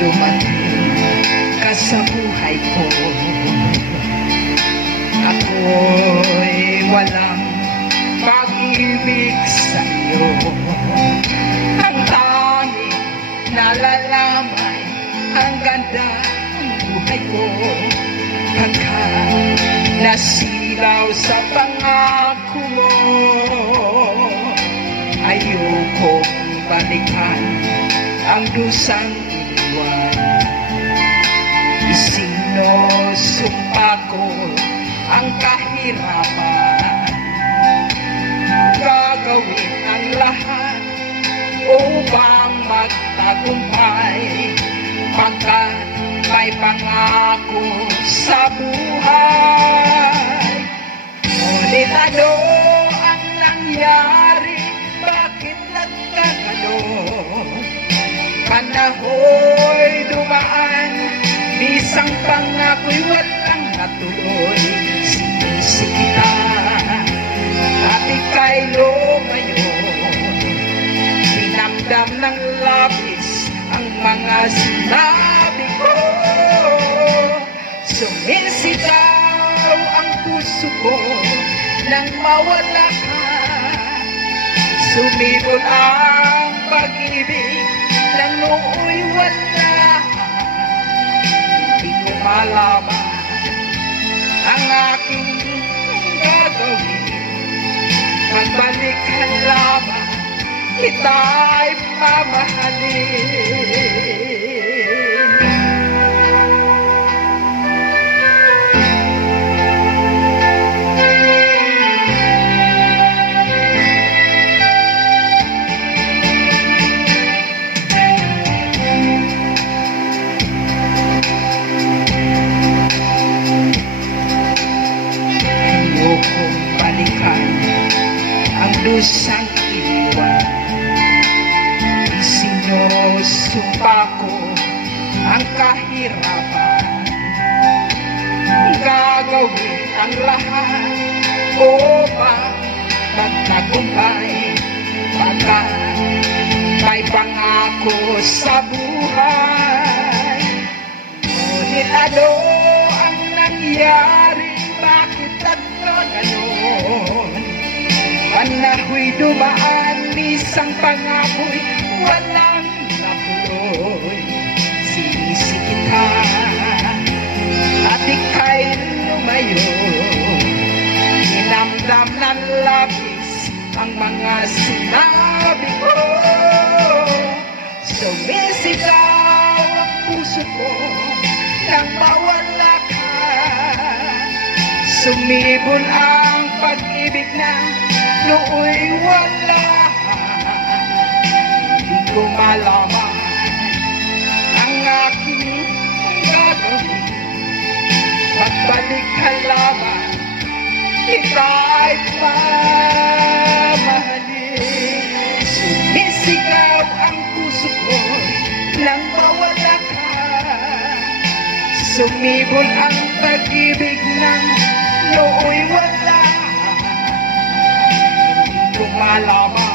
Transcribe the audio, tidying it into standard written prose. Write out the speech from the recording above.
Dumating ka sa buhay ko, ako'y walang pag-ibig sa'yo. Ang tanging nalalaman, ang ganda ng buhay ko, pagka nasilaw sa pangako mo. Ayokong balikan ang dusang iniwan. Isinusumpa ko ang kahirapan, gagawin ang lahat upang magtagumpay, pagkat may pangako sa buhay. Ngunit ano ang nangyari? Bakit nagkaganon? Panaho'y dumaan, isang pangako'y walang natuloy. Sinisi kita at ika'y lumayo, pinamdam ng labis ang mga sinabi ko. Sumisigaw ang puso ko nang mawala ka. Sumibol ang pag-ibig nang nooy wala. Hindi ko malaman ang aking gagawin. Pagbalikan lamang kita'y mamahalin. Dusang iniwan, isinusumpa ko ang kahirapan, gagawin ang lahat upang magtagumpay, pagkat may pangako sa buhay. Ngunit ano ang nangyari? Bakit nagkaganon? Panaho'y dumaan, isang pangako'y walang natuloy. Sinisi kita at ika'y lumayo, hinamdam ng labis ang mga sinabi ko. Sumisigaw ang puso ko nang mawala ka. Sumibol ang pag-ibig na nooy wala. Hindi ko malaman ang aking gagawin. Pagbalik ka lamang kita'y mamahalin. Sumisigaw ang puso ko nang mawala ka. Sumibol ang pag-ibig ng nooy wala. Malaman